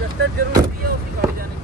Duster जरूरत है उसकी गाड़ी जाने की।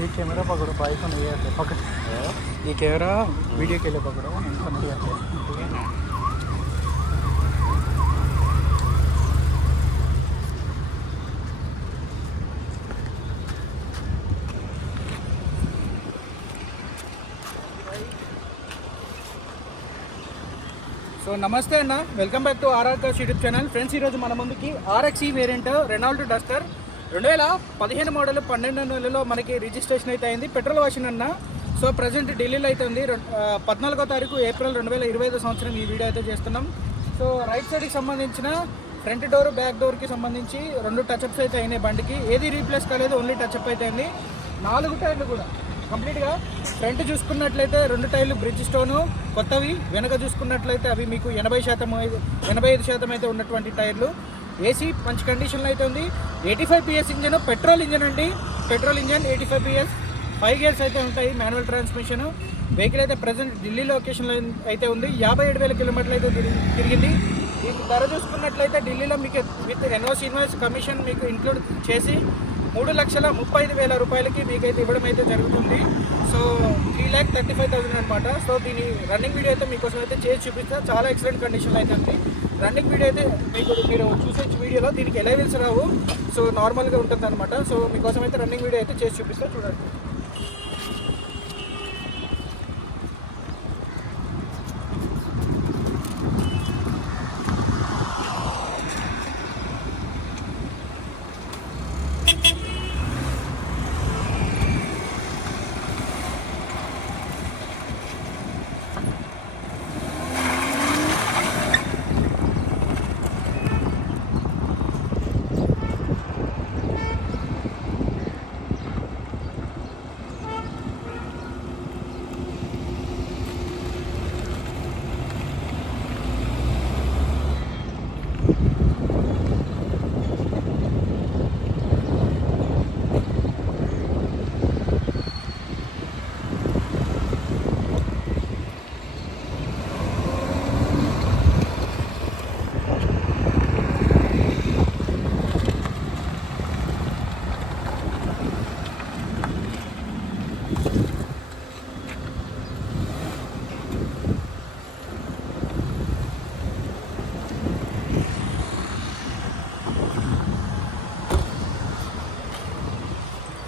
ये कैमरा पकड़ो, बाइक नहीं है पकड़। ये कैमरा वीडियो के लिए पकड़ो, इनको नहीं आते। సో నమస్తే అన్న, welcome back to RR cars YouTube channel. Friends, ఈరోజు మన ముందుకి RXE variant Renault Duster 2015 model 12 నెలలో మనకి రిజిస్ట్రేషన్ అయితే అయింది. పెట్రోల్ వర్షన్ అన్న. సో ప్రజెంట్ ఢిల్లీలో అయితే ఉంది. 14వ తారీఖు ఏప్రిల్ 2025 సంవత్సరం ఈ వీడియో అయితే చేస్తున్నాం. సో రైట్ సైడ్కి సంబంధించిన ఫ్రంట్ డోర్ బ్యాక్ డోర్కి సంబంధించి 2 టచ్అప్స్ అయితే అయినాయి బండికి. ఏది రీప్లేస్ కాలేదు, ఓన్లీ టచ్అప్ అయితే అయింది. 4 టైర్లు కూడా కంప్లీట్గా ఫ్రంట్ చూసుకున్నట్లయితే 2 టైర్లు బ్రిడ్జ్ స్టోను కొత్తవి. వెనక చూసుకున్నట్లయితే అవి మీకు 85% అయితే ఉన్నటువంటి టైర్లు. ఏసీ మంచి కండిషన్లో అయితే ఉంది. 85 PS ఇంజన్, పెట్రోల్ ఇంజన్ అండి. పెట్రోల్ ఇంజన్ 85 PS, 5 గేర్స్ అయితే ఉంటాయి. Manual transmission. వెహికల్ అయితే ప్రజెంట్ ఢిల్లీ లొకేషన్లో అయితే ఉంది. 57,000 కిలోమీటర్లు అయితే తిరిగింది. మీకు ధర చూసుకున్నట్లయితే ఢిల్లీలో మీకు విత్ ఎన్ఓసి ఇన్వాయిస్ కమిషన్ మీకు ఇంక్లూడ్ చేసి 3,35,000 రూపాయలకి మీకైతే ఇవ్వడం అయితే జరుగుతుంది. సో 3,35,000 అనమాట. సో దీని రన్నింగ్ వీడియో అయితే మీకోసం అయితే చేసి చూపిస్తా. చాలా ఎక్సలెంట్ కండిషన్లో అయితే ఉంది. రన్నింగ్ వీడియో అయితే మీరు చూసే వీడియోలో దీనికి ఎలైవెల్స్ రావు. సో నార్మల్గా ఉంటుంది అనమాట. సో మీకోసం అయితే రన్నింగ్ వీడియో అయితే చేసి చూపిస్తా, చూడండి.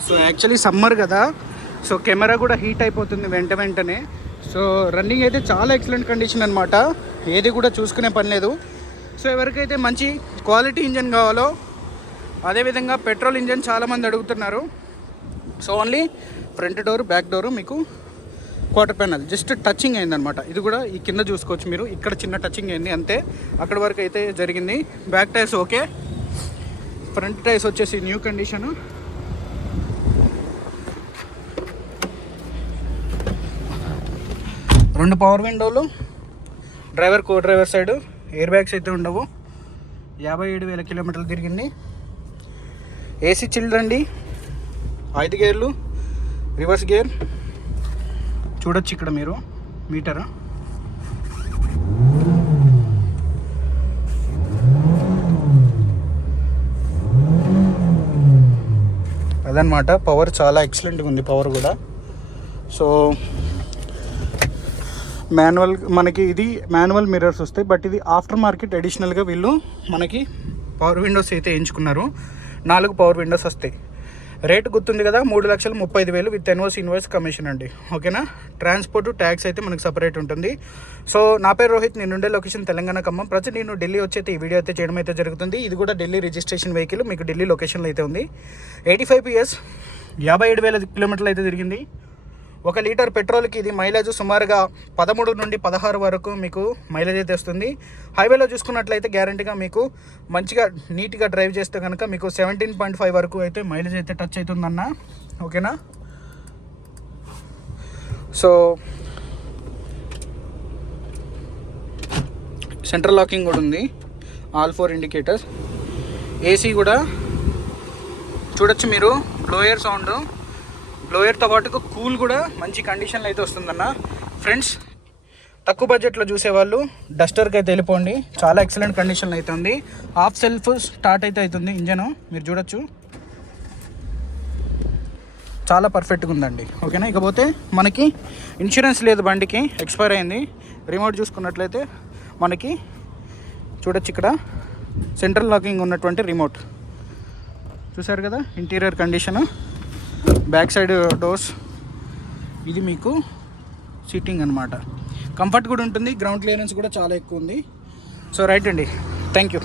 సో యాక్చువల్లీ సమ్మర్ కదా, సో కెమెరా కూడా హీట్ అయిపోతుంది వెంటనే. సో రన్నింగ్ అయితే చాలా ఎక్సలెంట్ కండిషన్ అనమాట. ఏది కూడా చూసుకునే పని లేదు. సో ఎవరికైతే మంచి క్వాలిటీ ఇంజన్ కావాలో, అదేవిధంగా పెట్రోల్ ఇంజన్ చాలామంది అడుగుతున్నారు. So only front door back door మీకు క్వార్టర్ ప్యానల్ జస్ట్ టచింగ్ అయిందనమాట. ఇది కూడా ఈ కింద చూసుకోవచ్చు మీరు, ఇక్కడ చిన్న టచింగ్ అయింది అంతే, అక్కడ వరకు అయితే జరిగింది. Back tyres okay, front tyres వచ్చేసి న్యూ కండిషను. రెండు పవర్ విండోలు, driver co driver side, air bags అయితే ఉండవు. 57,000 కిలోమీటర్లు తిరిగింది. ఏసీ చిల్డ్ అండి, 5 గేర్లు, రివర్స్ గేర్ చూడొచ్చు ఇక్కడ మీరు మీటర్. అదనమాట. పవర్ చాలా ఎక్సలెంట్గా ఉంది, పవర్ కూడా. సో మాన్యువల్, మనకి ఇది మాన్యువల్ మిర్రర్స్ వస్తాయి, బట్ ఇది ఆఫ్టర్ మార్కెట్ అడిషనల్గా వీళ్ళు మనకి పవర్ విండోస్ అయితే ఎంచుకున్నారు. 4 పవర్ విండోస్ వస్తాయి. రేట్ గుర్తుంది కదా, 3,35,000 విత్ ఎన్ఓసి ఇన్వాయిస్ కమిషన్ అండి. ఓకేనా. ట్రాన్స్పోర్ట్ ట్యాక్స్ అయితే మనకు సపరేట్ ఉంటుంది. సో నా పేరు రోహిత్, నేను ఉండే లొకేషన్ తెలంగాణ ఖమ్మం. ప్రజెంట్ నేను ఢిల్లీ వచ్చి అయితే ఈ వీడియో అయితే చేయడం అయితే జరుగుతుంది. ఇది కూడా ఢిల్లీ రిజిస్ట్రేషన్ వెహికల్, మీకు ఢిల్లీ లొకేషన్లో అయితే ఉంది. 85 PS, 57,000 కిలోమీటర్లు అయితే తిరిగింది. 1 లీటర్ పెట్రోల్కి ఇది మైలేజ్ సుమారుగా 13 నుండి 16 వరకు మీకు మైలేజ్ అయితే వస్తుంది. హైవేలో చూసుకున్నట్లయితే గ్యారంటీగా మీకు మంచిగా నీట్గా డ్రైవ్ చేస్తే కనుక మీకు 17.5 వరకు అయితే మైలేజ్ అయితే టచ్ అవుతుందన్న. ఓకేనా. సో సెంట్రల్ లాకింగ్ కూడా ఉంది, ఆల్ 4 ఇండికేటర్స్. ఏసీ కూడా చూడొచ్చు మీరు, బ్లోయర్ సౌండ్, బ్లోయర్తో పాటు కూల్ కూడా మంచి కండిషన్లో అయితే వస్తుందన్న. ఫ్రెండ్స్, తక్కువ బడ్జెట్లో చూసేవాళ్ళు డస్టర్కి అయితే వెళ్ళిపోండి, చాలా ఎక్సలెంట్ కండిషన్లో అయితే ఉంది. హాఫ్ సెల్ఫ్ స్టార్ట్ అయితే అవుతుంది ఇంజను, మీరు చూడొచ్చు, చాలా పర్ఫెక్ట్గా ఉందండి. ఓకేనా. ఇకపోతే మనకి ఇన్సూరెన్స్ లేదు, బండికి ఎక్స్పైర్ అయింది. రిమోట్ చూసుకున్నట్లయితే మనకి చూడొచ్చు, ఇక్కడ సెంట్రల్ లాకింగ్ ఉన్నటువంటి రిమోట్ చూసారు కదా. Interior condition, back side doors, ఇది మీకు సీటింగ్ అనమాట. కంఫర్ట్ కూడా ఉంటుంది, గ్రౌండ్ క్లియరెన్స్ కూడా చాలా ఎక్కువ ఉంది. సో రైట్ అండి, థ్యాంక్ యూ.